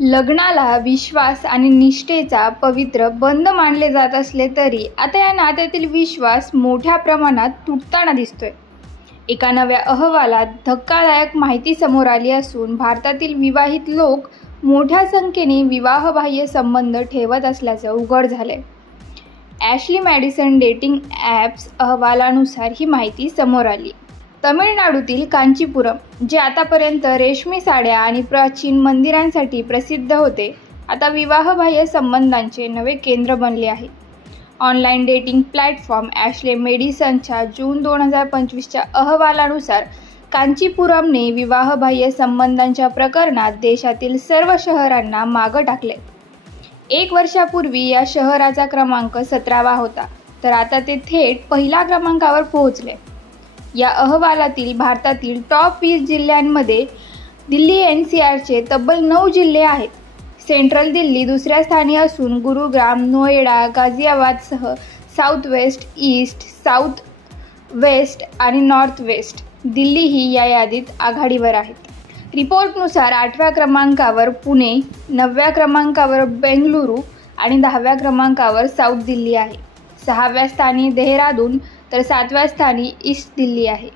लग्नाला विश्वास आणि निष्ठेचा पवित्र बंध मानले जात असले तरी आता या नात्यातील विश्वास मोठ्या प्रमाणात तुटताना दिसतोय। एका नव्या अहवालात धक्कादायक माहिती समोर आली असून भारतातील विवाहित लोक मोठ्या संख्येने विवाहबाह्य संबंध ठेवत असल्याचं उघड झालंय। ॲशली मॅडिसन डेटिंग ॲप्स अहवालानुसार ही माहिती समोर आली। तमिळनाडूतील कांचीपुरम, जे आतापर्यंत रेशमी साड्या आणि प्राचीन मंदिरांसाठी प्रसिद्ध होते, आता विवाहबाह्य संबंधांचे नवे केंद्र बनले आहे। ऑनलाईन डेटिंग प्लॅटफॉर्म ॲशले मेडिसनच्या जून 2025च्या अहवालानुसार कांचीपुरमने विवाहबाह्य संबंधांच्या प्रकरणात देशातील सर्व शहरांना मागं टाकले। 1 वर्षापूर्वी या शहराचा क्रमांक 17वा होता, तर आता ते थेट पहिल्या क्रमांकावर पोहोचले। या अहवालातील भारतातील टॉप 20 जिल्ह्यांमध्ये दिल्ली NCRचे तब्बल 9 जिल्हे आहेत। सेंट्रल दिल्ली दुसऱ्या स्थानी असून गुरुग्राम, नोएडा, गाझियाबादसह south west, east, south west आणि नॉर्थ वेस्ट दिल्लीही या यादीत आघाडीवर आहेत। रिपोर्टनुसार 8व्या क्रमांकावर पुणे, 9व्या क्रमांकावर बेंगळुरू आणि 10व्या क्रमांकावर साऊथ दिल्ली आहे। 6व्या स्थानी देहरादून तर 7व्या स्थानी ईस्ट दिल्ली आहे।